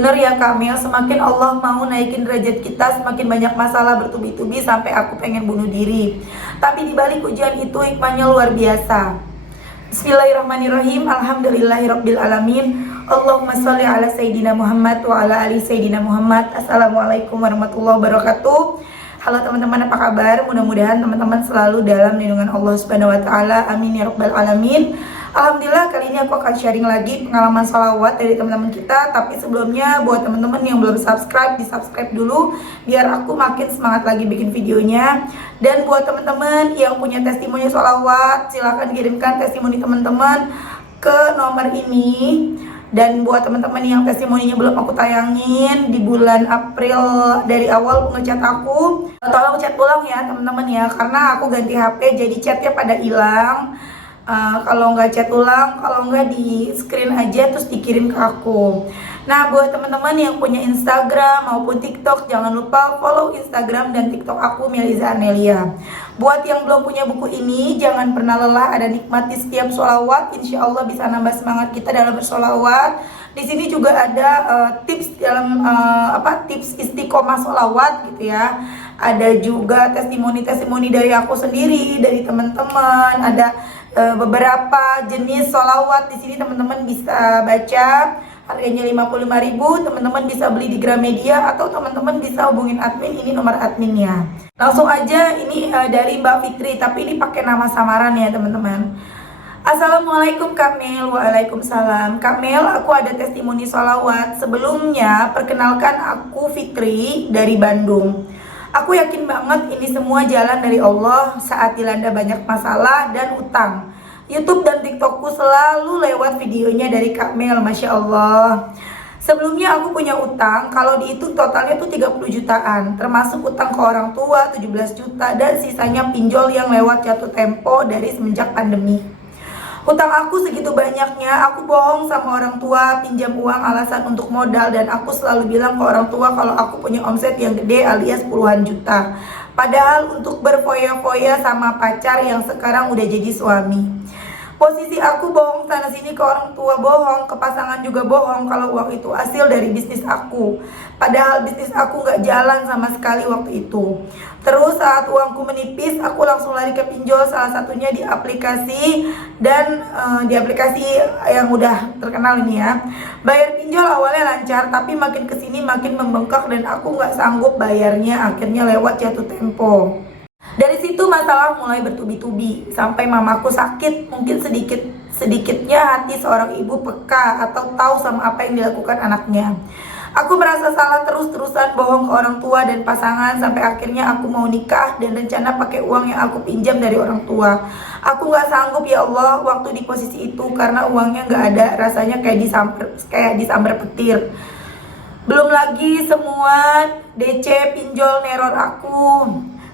Bener ya Kak Mel, semakin Allah mau naikin derajat kita, semakin banyak masalah bertubi-tubi sampai aku pengen bunuh diri. Tapi di balik ujian itu hikmahnya luar biasa. Bismillahirrahmanirrahim. Alhamdulillahirabbil alamin. Allahumma sholli ala sayyidina Muhammad wa ala ali sayyidina Muhammad. Assalamualaikum warahmatullahi wabarakatuh. Halo teman-teman, apa kabar? Mudah-mudahan teman-teman selalu dalam lindungan Allah Subhanahu wa taala. Amin ya rabbal alamin. Alhamdulillah, kali ini aku akan sharing lagi pengalaman sholawat dari teman-teman kita. Tapi sebelumnya, buat teman-teman yang belum subscribe, di subscribe dulu biar aku makin semangat lagi bikin videonya. Dan buat teman-teman yang punya testimoni sholawat, silahkan kirimkan testimoni teman-teman ke nomor ini. Dan buat teman-teman yang testimoninya belum aku tayangin di bulan April, dari awal ngechat aku, tolong chat ulang ya teman-teman ya, karena aku ganti HP jadi chatnya pada hilang. Kalau nggak chat ulang, kalau nggak di screen aja terus dikirim ke aku. Nah, buat teman-teman yang punya Instagram maupun TikTok, jangan lupa follow Instagram dan TikTok aku, Meliza Anelia. Buat yang belum punya buku ini, jangan pernah lelah, ada nikmati setiap sholawat. Insya Allah bisa nambah semangat kita dalam bersholawat. Di sini juga ada tips dalam tips istiqomah sholawat gitu ya. Ada juga testimoni-testimoni dari aku sendiri, dari teman-teman. Ada beberapa jenis sholawat di sini teman-teman bisa baca. Harganya 55.000, teman-teman bisa beli di Gramedia atau teman-teman bisa hubungin admin, ini nomor adminnya. Langsung aja, ini dari Mbak Fitri, tapi ini pakai nama samaran ya teman-teman. Assalamualaikum Kak Mel. Waalaikumsalam Kak Mel, aku ada testimoni sholawat. Sebelumnya perkenalkan, aku Fitri dari Bandung. Aku yakin banget ini semua jalan dari Allah saat dilanda banyak masalah dan utang. YouTube dan TikTokku selalu lewat videonya dari Kak Mel, Masya Allah. Sebelumnya aku punya utang, kalau dihitung totalnya tuh 30 jutaan, termasuk utang ke orang tua 17 juta dan sisanya pinjol yang lewat jatuh tempo dari semenjak pandemi. Utang aku segitu banyaknya, aku bohong sama orang tua, pinjam uang alasan untuk modal, dan aku selalu bilang ke orang tua kalau aku punya omset yang gede alias puluhan juta. Padahal untuk berfoya-foya sama pacar yang sekarang udah jadi suami. Posisi aku bohong sana sini, ke orang tua bohong, ke pasangan juga bohong kalau uang itu hasil dari bisnis aku. Padahal bisnis aku nggak jalan sama sekali waktu itu. Terus saat uangku menipis, aku langsung lari ke pinjol, salah satunya di aplikasi, dan di aplikasi yang udah terkenal ini ya. Bayar pinjol awalnya lancar, tapi makin kesini makin membengkak dan aku nggak sanggup bayarnya, akhirnya lewat jatuh tempo. Dari situ masalah mulai bertubi-tubi sampai mamaku sakit. Mungkin sedikitnya hati seorang ibu peka atau tahu sama apa yang dilakukan anaknya. Aku merasa salah terus-terusan bohong ke orang tua dan pasangan sampai akhirnya aku mau nikah dan rencana pakai uang yang aku pinjam dari orang tua. Aku nggak sanggup ya Allah waktu di posisi itu karena uangnya nggak ada, rasanya kayak disambar petir. Belum lagi semua DC pinjol neror aku.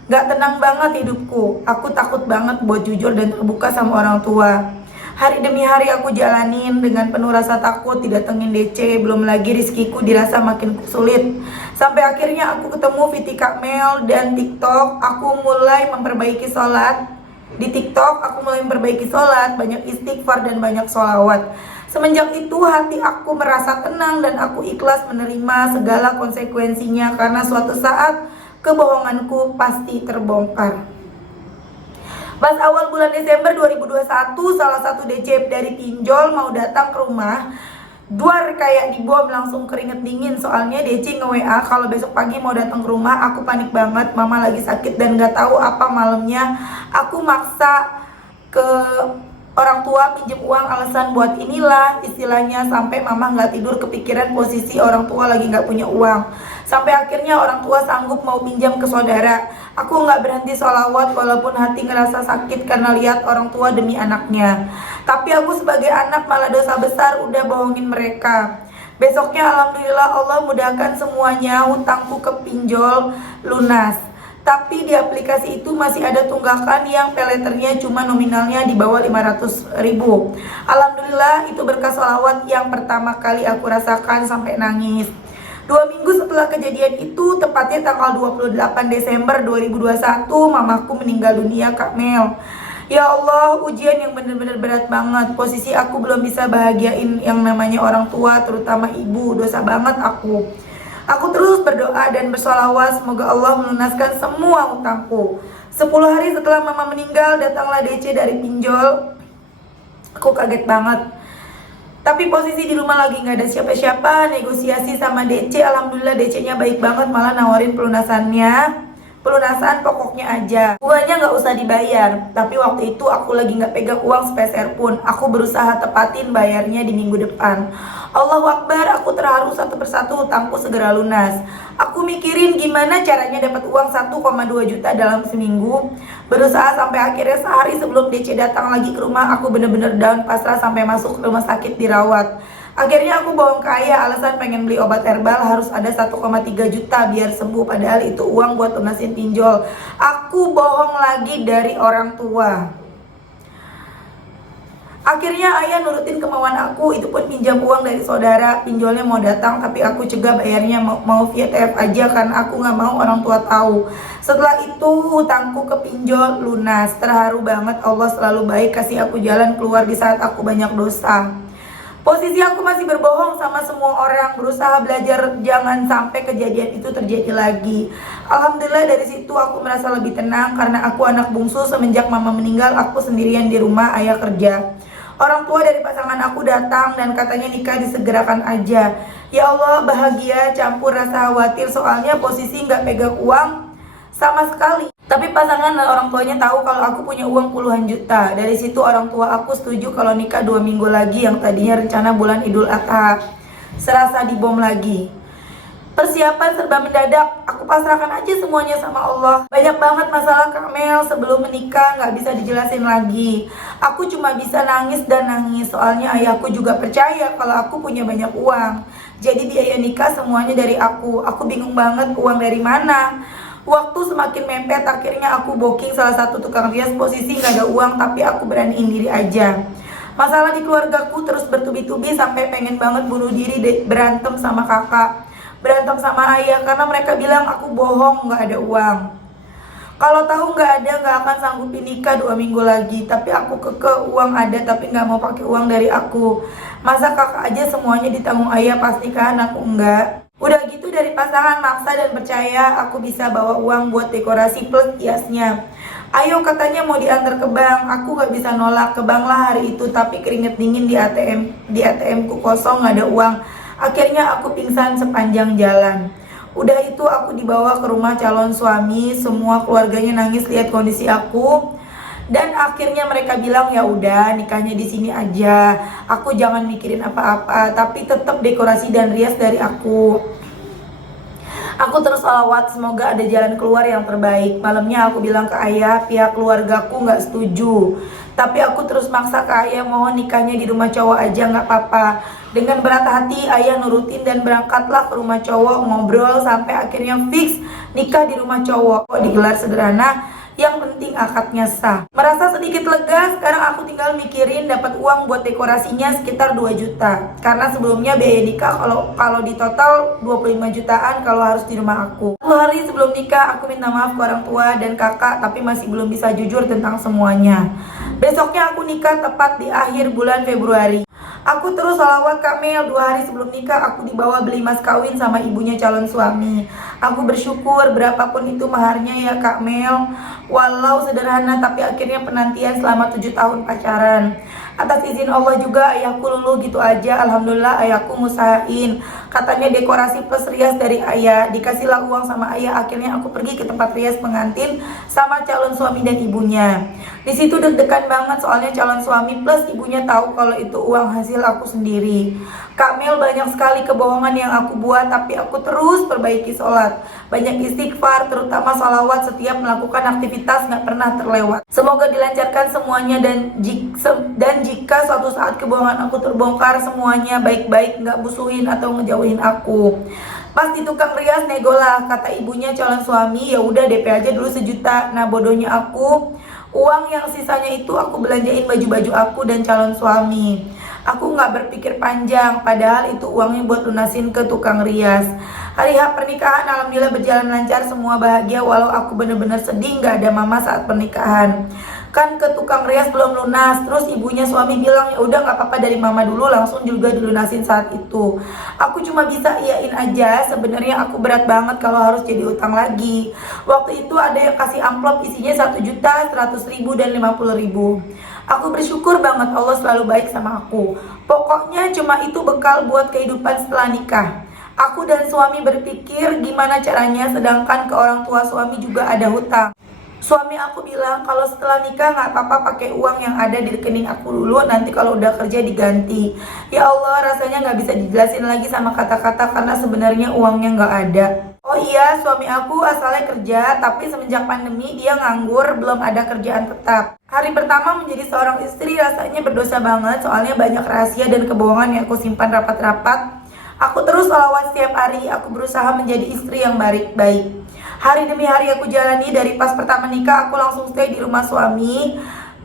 Gak tenang banget hidupku. Aku takut banget buat jujur dan terbuka sama orang tua. Hari demi hari aku jalanin dengan penuh rasa takut didatengin DC. Belum lagi rizkiku dirasa makin sulit. Sampai akhirnya aku ketemu Viti Kak Mel dan TikTok. Aku mulai memperbaiki sholat. Di TikTok aku mulai memperbaiki sholat, banyak istighfar dan banyak sholawat. Semenjak itu hati aku merasa tenang dan aku ikhlas menerima segala konsekuensinya, karena suatu saat kebohonganku pasti terbongkar. Pas awal bulan Desember 2021, salah satu DC dari pinjol mau datang ke rumah. Duar kayak dibom, langsung keringet dingin. Soalnya DC nge-WA kalau besok pagi mau datang ke rumah. Aku panik banget, mama lagi sakit dan gak tahu apa malamnya. Aku maksa ke orang tua pinjam uang alasan buat inilah istilahnya, sampai mama gak tidur kepikiran posisi orang tua lagi gak punya uang. Sampai akhirnya orang tua sanggup mau pinjam ke saudara. Aku nggak berhenti sholawat walaupun hati ngerasa sakit karena lihat orang tua demi anaknya. Tapi aku sebagai anak malah dosa besar udah bohongin mereka. Besoknya alhamdulillah Allah mudahkan semuanya, hutangku ke pinjol lunas. Tapi di aplikasi itu masih ada tunggakan yang peleternya cuma nominalnya di bawah 500.000. Alhamdulillah itu berkah sholawat yang pertama kali aku rasakan sampai nangis. 2 minggu setelah kejadian itu, tepatnya tanggal 28 Desember 2021, mamaku meninggal dunia Kak Mel. Ya Allah, ujian yang benar-benar berat banget. Posisi aku belum bisa bahagiain yang namanya orang tua, terutama ibu. Dosa banget aku. Aku terus berdoa dan bersolawat semoga Allah melunaskan semua utangku. 10 hari setelah mama meninggal, datanglah DC dari pinjol. Aku kaget banget. Tapi posisi di rumah lagi nggak ada siapa-siapa. Negosiasi sama DC, alhamdulillah DC-nya baik banget, malah nawarin pelunasan pokoknya aja. Bunganya nggak usah dibayar. Tapi waktu itu aku lagi nggak pegang uang sepeser pun. Aku berusaha tepatin bayarnya di minggu depan. Allahu Akbar, aku terharu satu persatu utangku segera lunas. Aku mikirin gimana caranya dapat uang 1,2 juta dalam seminggu. Berusaha sampai akhirnya sehari sebelum DC datang lagi ke rumah, aku bener-bener down pasrah sampai masuk ke rumah sakit dirawat. Akhirnya aku bohong ke ayah, alasan pengen beli obat herbal harus ada 1,3 juta biar sembuh, padahal itu uang buat lunasin pinjol. Aku bohong lagi dari orang tua. Akhirnya ayah nurutin kemauan aku, itu pun pinjam uang dari saudara. Pinjolnya mau datang tapi aku cegah bayarnya mau via TF aja karena aku gak mau orang tua tahu. Setelah itu hutangku ke pinjol lunas. Terharu banget, Allah selalu baik kasih aku jalan keluar di saat aku banyak dosa. Posisi aku masih berbohong sama semua orang, berusaha belajar jangan sampai kejadian itu terjadi lagi. Alhamdulillah dari situ aku merasa lebih tenang karena aku anak bungsu. Semenjak mama meninggal aku sendirian di rumah, ayah kerja. Orang tua dari pasangan aku datang dan katanya nikah disegerakan aja. Ya Allah, bahagia campur rasa khawatir soalnya posisi nggak pegang uang sama sekali. Tapi pasangan dan orang tuanya tahu kalau aku punya uang puluhan juta. Dari situ orang tua aku setuju kalau nikah 2 minggu lagi, yang tadinya rencana bulan Idul Adha. Serasa dibom lagi. Persiapan serba mendadak, aku pasrahkan aja semuanya sama Allah. Banyak banget masalah Kamel sebelum menikah, gak bisa dijelasin lagi. Aku cuma bisa nangis dan nangis, soalnya ayahku juga percaya kalau aku punya banyak uang. Jadi biaya nikah semuanya dari aku bingung banget uang dari mana. Waktu semakin mepet, akhirnya aku booking salah satu tukang rias. Posisi gak ada uang, tapi aku beraniin diri aja. Masalah di keluargaku terus bertubi-tubi sampai pengen banget bunuh diri, berantem sama kakak, berantem sama ayah karena mereka bilang aku bohong gak ada uang. Kalau tahu gak ada gak akan sanggupin nikah 2 minggu lagi. Tapi aku keke uang ada tapi gak mau pakai uang dari aku. Masa kakak aja semuanya ditanggung ayah, pastikan aku enggak. Udah gitu dari pasangan maksa dan percaya aku bisa bawa uang buat dekorasi plus hiasnya. Ayo katanya mau diantar ke bank, aku gak bisa nolak. Ke bank lah hari itu tapi keringet dingin di ATM ku kosong gak ada uang. Akhirnya aku pingsan sepanjang jalan. Udah itu aku dibawa ke rumah calon suami, semua keluarganya nangis lihat kondisi aku. Dan akhirnya mereka bilang ya udah nikahnya di sini aja. Aku jangan mikirin apa-apa, tapi tetap dekorasi dan rias dari aku. Aku terus salawat semoga ada jalan keluar yang terbaik. Malamnya aku bilang ke ayah, pihak keluargaku nggak setuju. Tapi aku terus maksa ke ayah, mohon nikahnya di rumah cowok aja nggak apa-apa. Dengan berat hati ayah nurutin dan berangkatlah ke rumah cowok, ngobrol sampai akhirnya fix nikah di rumah cowok. Digelar sederhana, yang penting akadnya sah. Merasa sedikit lega, sekarang aku tinggal mikirin dapat uang buat dekorasinya sekitar 2 juta. Karena sebelumnya biaya nikah kalau di total 25 jutaan kalau harus di rumah aku. 1 hari sebelum nikah aku minta maaf ke orang tua dan kakak, tapi masih belum bisa jujur tentang semuanya. Besoknya aku nikah tepat di akhir bulan Februari. Aku terus salawat Kamel. 2 hari sebelum nikah aku dibawa beli mas kawin sama ibunya calon suami. Aku bersyukur berapapun itu maharnya ya Kamel. Walau sederhana tapi akhirnya penantian selama 7 tahun pacaran. Atas izin Allah juga ayahku luluh gitu aja. Alhamdulillah ayahku ngusahain. Katanya dekorasi plus rias dari ayah. Dikasihlah uang sama ayah. Akhirnya aku pergi ke tempat rias pengantin sama calon suami dan ibunya. Di situ deg-degan banget soalnya calon suami plus ibunya tahu kalau itu uang hasil aku sendiri. Kamel banyak sekali kebohongan yang aku buat, tapi aku terus perbaiki sholat. Banyak istighfar, terutama sholawat setiap melakukan aktivitas gak pernah terlewat. Semoga dilancarkan semuanya dan jika suatu saat kebohongan aku terbongkar, semuanya baik-baik, gak musuhin atau ngejauhin aku. Pas di tukang rias negolah, kata ibunya calon suami, ya udah DP aja dulu 1 juta. Nah bodohnya aku, uang yang sisanya itu aku belanjain baju-baju aku dan calon suami. Aku gak berpikir panjang, padahal itu uangnya buat lunasin ke tukang rias. Hari H pernikahan alhamdulillah berjalan lancar, semua bahagia walau aku bener-bener sedih gak ada mama saat pernikahan. kan ke tukang rias belum lunas. Terus ibunya suami bilang ya udah nggak apa-apa dari mama dulu, langsung juga dilunasin saat itu. Aku cuma bisa iyain aja, sebenarnya aku berat banget kalau harus jadi utang lagi. Waktu itu ada yang kasih amplop isinya 1.100.000 dan 50.000. Aku bersyukur banget, Allah selalu baik sama aku. Pokoknya cuma itu bekal buat kehidupan setelah nikah. Aku dan suami berpikir gimana caranya, sedangkan ke orang tua suami juga ada hutang. Suami aku bilang kalau setelah nikah nggak apa-apa pakai uang yang ada di rekening aku dulu, nanti kalau udah kerja diganti. Ya Allah, rasanya nggak bisa dijelasin lagi sama kata-kata karena sebenarnya uangnya nggak ada. Oh iya, suami aku asalnya kerja, tapi semenjak pandemi dia nganggur, belum ada kerjaan tetap. Hari pertama menjadi seorang istri rasanya berdosa banget, soalnya banyak rahasia dan kebohongan yang aku simpan rapat-rapat. Aku terus sholawat setiap hari, aku berusaha menjadi istri yang baik. Hari demi hari aku jalani, dari pas pertama nikah aku langsung stay di rumah suami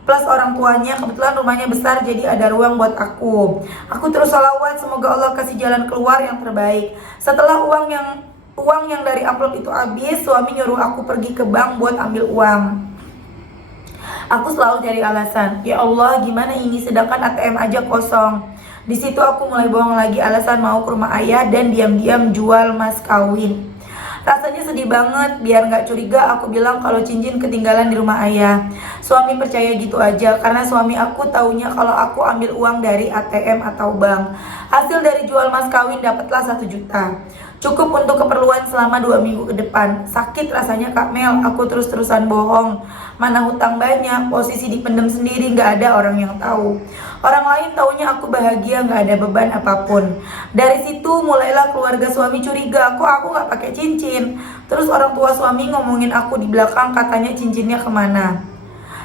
plus orang tuanya. Kebetulan rumahnya besar jadi ada ruang buat aku. Aku terus sholawat semoga Allah kasih jalan keluar yang terbaik. Setelah uang yang dari amplop itu habis, suami nyuruh aku pergi ke bank buat ambil uang. Aku selalu cari alasan, ya Allah gimana ini sedangkan ATM aja kosong. Di situ aku mulai bohong lagi, alasan mau ke rumah ayah dan diam-diam jual mas kawin. Rasanya sedih banget, biar gak curiga aku bilang kalau cincin ketinggalan di rumah ayah. Suami percaya gitu aja, karena suami aku taunya kalau aku ambil uang dari ATM atau bank. Hasil dari jual mas kawin dapatlah 1 juta. Cukup untuk keperluan selama 2 minggu ke depan. Sakit rasanya Kak Mel, aku terus-terusan bohong. Mana hutang banyak, posisi dipendam sendiri, gak ada orang yang tahu. Orang lain taunya aku bahagia, gak ada beban apapun. Dari situ mulailah keluarga suami curiga, kok aku gak pakai cincin. Terus orang tua suami ngomongin aku di belakang, katanya cincinnya kemana.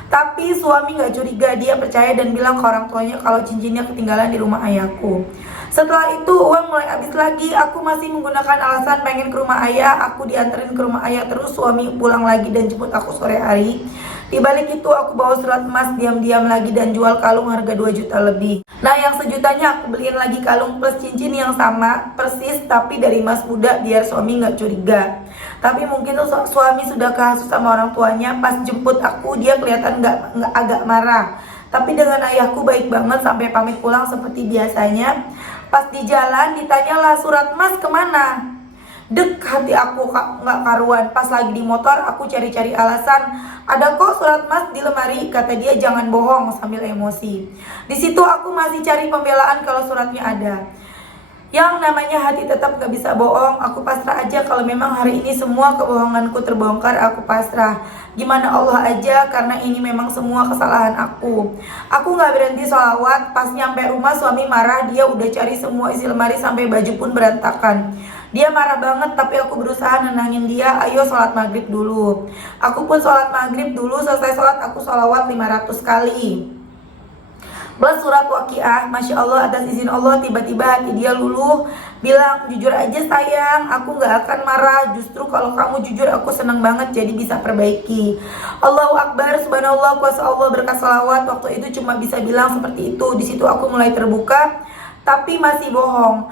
Tapi suami gak curiga, dia percaya dan bilang ke orang tuanya kalau cincinnya ketinggalan di rumah ayahku. Setelah itu uang mulai habis lagi, aku masih menggunakan alasan pengen ke rumah ayah. Aku dianterin ke rumah ayah terus, suami pulang lagi dan jemput aku sore hari. Di balik itu aku bawa surat emas diam-diam lagi dan jual kalung harga 2 juta lebih. Nah yang sejutanya aku beliin lagi kalung plus cincin yang sama persis tapi dari emas muda biar suami gak curiga. Tapi mungkin tuh suami sudah kehasut sama orang tuanya. Pas jemput aku dia kelihatan gak agak marah. Tapi dengan ayahku baik banget sampai pamit pulang seperti biasanya. Pas di jalan ditanyalah surat emas kemana. Dek, hati aku gak karuan. Pas lagi di motor aku cari-cari alasan, ada kok surat emas di lemari, kata dia jangan bohong sambil emosi. Di situ aku masih cari pembelaan kalau suratnya ada. Yang namanya hati tetap gak bisa bohong. Aku pasrah aja, kalau memang hari ini semua kebohonganku terbongkar, aku pasrah. Gimana Allah aja, karena ini memang semua kesalahan aku. Aku gak berhenti sholawat. Pas nyampe rumah suami marah, dia udah cari semua isi lemari sampai baju pun berantakan. Dia marah banget tapi aku berusaha nenangin dia. Ayo sholat maghrib dulu. Aku pun sholat maghrib dulu. Selesai sholat aku sholawat 500 kali plus surat waqiah. Masya Allah, atas izin Allah tiba-tiba hati dia luluh. Bilang jujur aja sayang, aku gak akan marah. Justru kalau kamu jujur aku seneng banget, jadi bisa perbaiki. Allahu Akbar, subhanallah, kuasa Allah, berkat salawat. Waktu itu cuma bisa bilang seperti itu. Di situ aku mulai terbuka. Tapi masih bohong.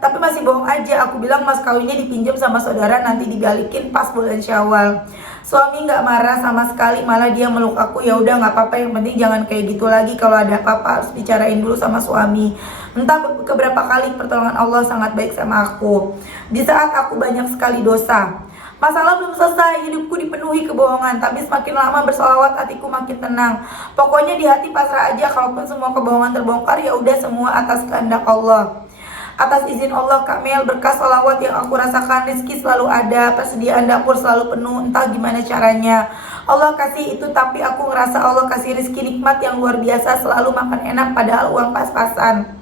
Tapi masih bohong aja. Aku bilang mas kawinnya dipinjam sama saudara, nanti dibalikin pas bulan Syawal. Suami nggak marah sama sekali, malah dia meluk aku. Ya udah nggak apa-apa, yang penting jangan kayak gitu lagi. Kalau ada apa-apa harus bicarain dulu sama suami. Entah keberapa kali pertolongan Allah sangat baik sama aku. Di saat aku banyak sekali dosa. Masalah belum selesai, hidupku dipenuhi kebohongan. Tapi semakin lama bersolawat hatiku makin tenang. Pokoknya di hati pasrah aja, kalaupun semua kebohongan terbongkar ya udah semua atas kehendak Allah. Atas izin Allah Kak Mel, berkas solawat yang aku rasakan, rezeki selalu ada, persediaan dapur selalu penuh, entah gimana caranya. Allah kasih itu tapi aku ngerasa Allah kasih rezeki nikmat yang luar biasa, selalu makan enak padahal uang pas-pasan.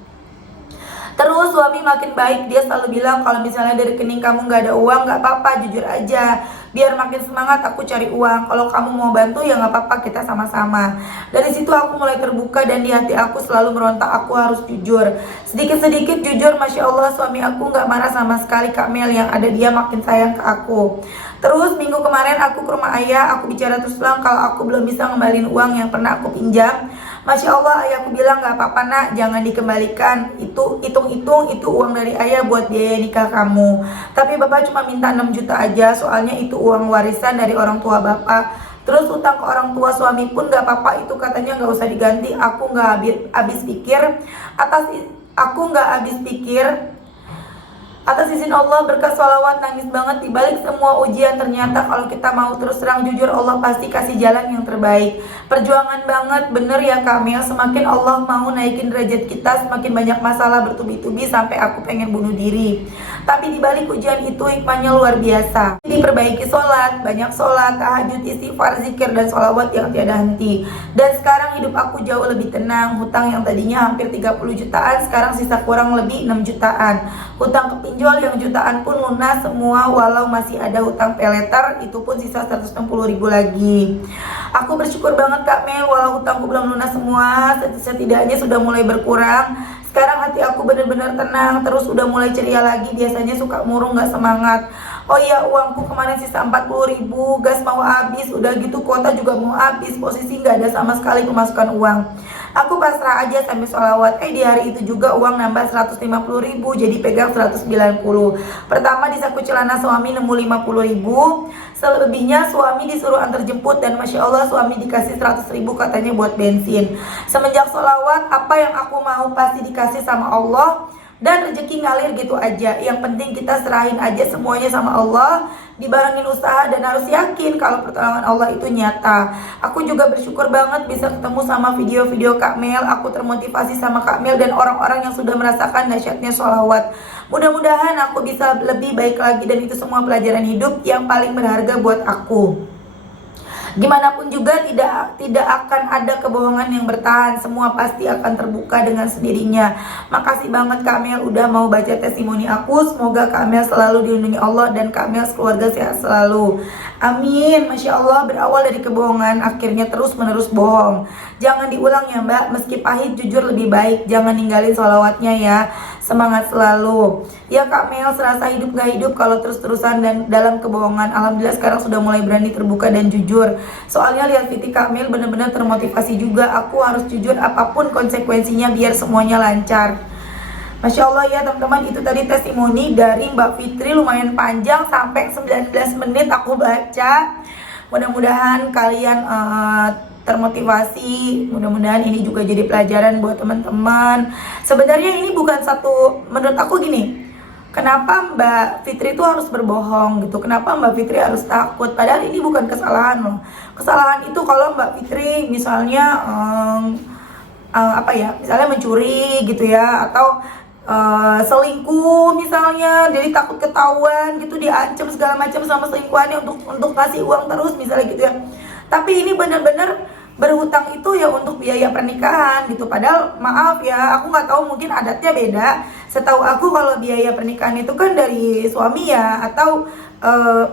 Terus suami makin baik, dia selalu bilang kalau misalnya dari rekening kamu gak ada uang gak apa-apa, jujur aja. Biar makin semangat aku cari uang. Kalau kamu mau bantu ya gak apa-apa, kita sama-sama. Dari situ aku mulai terbuka dan di hati aku selalu merontak, aku harus jujur. Sedikit-sedikit jujur, Masya Allah suami aku gak marah sama sekali Kak Mel. Yang ada dia makin sayang ke aku. Terus minggu kemarin aku ke rumah ayah, aku bicara terus terang kalau aku belum bisa ngembalin uang yang pernah aku pinjam. Masya Allah, ayahku bilang gak apa-apa nak, jangan dikembalikan. Itu hitung-hitung, itu uang dari ayah buat biaya nikah kamu. Tapi bapak cuma minta 6 juta aja, soalnya itu uang warisan dari orang tua bapak. Terus hutang ke orang tua suami pun gak apa-apa, itu katanya gak usah diganti. Aku gak habis pikir atas izin Allah, berkat sholawat, nangis banget. Dibalik semua ujian, ternyata kalau kita mau terus terang jujur, Allah pasti kasih jalan yang terbaik. Perjuangan banget, bener ya Kamil. Semakin Allah mau naikin derajat kita, semakin banyak masalah bertubi-tubi sampai aku pengen bunuh diri. Tapi dibalik ujian itu hikmahnya luar biasa. Diperbaiki sholat, banyak sholat, tahajud, istighfar, zikir, dan sholawat yang tiada henti. Dan sekarang hidup aku jauh lebih tenang. Hutang yang tadinya hampir 30 jutaan, sekarang sisa kurang lebih 6 jutaan. Hutang ke pinjol yang jutaan pun lunas semua, walau masih ada hutang peleter, itu pun sisa 160.000 lagi. Aku bersyukur banget Kak Mel, walau hutangku belum lunas semua, setidaknya sudah mulai berkurang. Sekarang hati aku benar-benar tenang, terus udah mulai ceria lagi. Biasanya suka murung, gak semangat. Oh iya, uangku kemarin sisa 40.000, gas mau habis, udah gitu kuota juga mau habis, posisi gak ada sama sekali pemasukan uang. Aku pasrah aja sambil sholawat. Di hari itu juga uang nambah 150.000, jadi pegang 190. Pertama di saku celana suami nemu 50.000, selebihnya suami disuruh antar jemput, dan Masya Allah suami dikasih 100.000 katanya buat bensin. Semenjak sholawat, apa yang aku mau pasti dikasih sama Allah, dan rezeki ngalir gitu aja. Yang penting kita serahin aja semuanya sama Allah, dibarengin usaha, dan harus yakin kalau pertolongan Allah itu nyata. Aku juga bersyukur banget bisa ketemu sama video-video Kak Mel. Aku termotivasi sama Kak Mel dan orang-orang yang sudah merasakan dahsyatnya sholawat. Mudah-mudahan aku bisa lebih baik lagi, dan itu semua pelajaran hidup yang paling berharga buat aku. Gimana pun juga tidak akan ada kebohongan yang bertahan, semua pasti akan terbuka dengan sendirinya. Makasih banget Kak Mel udah mau baca testimoni aku. Semoga Kak Mel selalu dilindungi Allah dan Kak Mel keluarga sehat selalu. Amin. Masya Allah, berawal dari kebohongan akhirnya terus menerus bohong. Jangan diulang ya Mbak, meski pahit jujur lebih baik. Jangan ninggalin sholawatnya ya. Semangat selalu. Ya Kak Mel, serasa hidup gak hidup kalau terus-terusan dan dalam kebohongan. Alhamdulillah sekarang sudah mulai berani terbuka dan jujur. Soalnya lihat Viti Kak Mel benar-benar termotivasi juga. Aku harus jujur apapun konsekuensinya biar semuanya lancar. Masya Allah ya teman-teman, itu tadi testimoni dari Mbak Fitri, lumayan panjang sampai 19 menit aku baca. Mudah-mudahan kalian termotivasi, mudah-mudahan ini juga jadi pelajaran buat teman-teman. Sebenarnya ini bukan satu, menurut aku gini, kenapa Mbak Fitri itu harus berbohong gitu, kenapa Mbak Fitri harus takut, padahal ini bukan kesalahan loh. Kesalahan itu kalau Mbak Fitri misalnya misalnya mencuri gitu ya, atau selingkuh misalnya, jadi takut ketahuan gitu, diancam segala macam sama selingkuhannya untuk kasih uang terus misalnya gitu ya. Tapi ini benar-benar berhutang itu ya untuk biaya pernikahan gitu. Padahal maaf ya, aku nggak tahu, mungkin adatnya beda. Setahu aku kalau biaya pernikahan itu kan dari suami ya, atau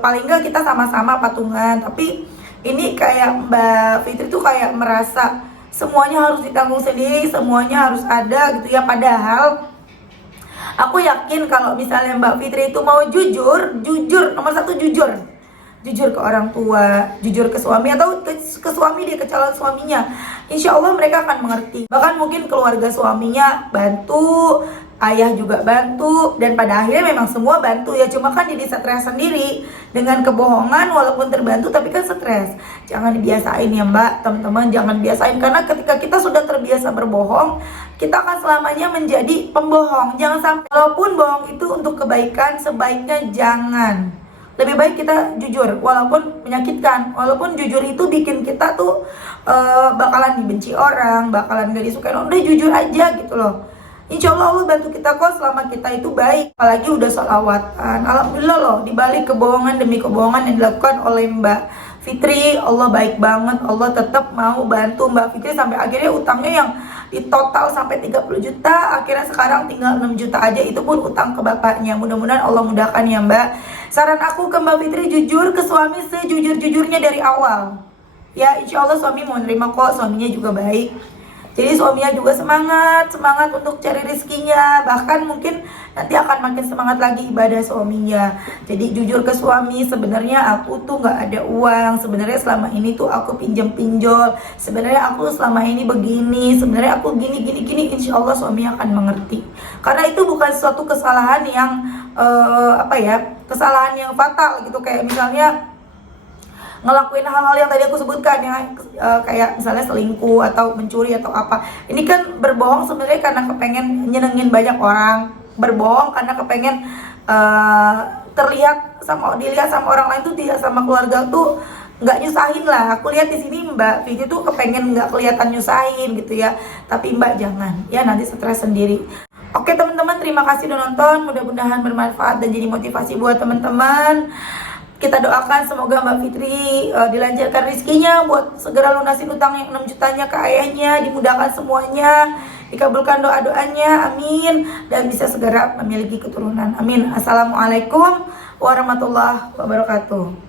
paling nggak kita sama-sama patungan. Tapi ini kayak Mbak Fitri tuh kayak merasa semuanya harus ditanggung sendiri, semuanya harus ada gitu ya. Padahal aku yakin kalau misalnya Mbak Fitri itu mau jujur nomor satu jujur ke orang tua, jujur ke suami, atau ke suami dia, ke calon suaminya, insya Allah mereka akan mengerti. Bahkan mungkin keluarga suaminya bantu, ayah juga bantu, dan pada akhirnya memang semua bantu ya. Cuma kan jadi stres sendiri dengan kebohongan, walaupun terbantu tapi kan stres. Jangan dibiasain ya Mbak, teman-teman, jangan biasain, karena ketika kita sudah terbiasa berbohong, kita akan selamanya menjadi pembohong. Jangan sampai, walaupun bohong itu untuk kebaikan, sebaiknya jangan. Lebih baik kita jujur, walaupun menyakitkan, walaupun jujur itu bikin kita tuh bakalan dibenci orang, bakalan gak disukai. Udah jujur aja gitu loh. Insya Allah Allah bantu kita kok selama kita itu baik. Apalagi udah sholawatan. Alhamdulillah loh, dibalik kebohongan demi kebohongan yang dilakukan oleh Mbak Fitri, Allah baik banget. Allah tetap mau bantu Mbak Fitri sampai akhirnya utangnya yang di total sampai 30 juta, akhirnya sekarang tinggal 6 juta aja, itu pun utang ke bapaknya. Mudah-mudahan Allah mudahkan ya Mbak. Saran aku ke Mbak Fitri, jujur ke suami sejujur-jujurnya dari awal. Ya insya Allah suami mau nerima kok, suaminya juga baik. Jadi suaminya juga semangat untuk cari rezekinya. Bahkan mungkin nanti akan makin semangat lagi ibadah suaminya. Jadi jujur ke suami, sebenarnya aku tuh gak ada uang. Sebenarnya selama ini tuh aku pinjol. Sebenarnya aku selama ini begini. Sebenarnya aku gini. Insya Allah suami akan mengerti. Karena itu bukan suatu kesalahan yang kesalahan yang fatal gitu. Kayak misalnya ngelakuin hal-hal yang tadi aku sebutkan yang kayak misalnya selingkuh atau mencuri atau apa. Ini kan berbohong sebenarnya karena kepengen nyenengin banyak orang, berbohong karena kepengen dilihat sama orang lain tuh, tidak sama keluarga tuh nggak nyusahin lah. Aku lihat di sini Mbak Vivi tuh kepengen nggak kelihatan nyusahin gitu ya, tapi Mbak jangan ya, nanti stres sendiri. Oke teman-teman, terima kasih udah nonton, mudah-mudahan bermanfaat dan jadi motivasi buat teman-teman. Kita doakan semoga Mbak Fitri dilancarkan rezekinya buat segera lunasin utang yang 6 jutanya ke ayahnya, dimudahkan semuanya, dikabulkan doa-doanya, amin, dan bisa segera memiliki keturunan, amin. Assalamualaikum warahmatullahi wabarakatuh.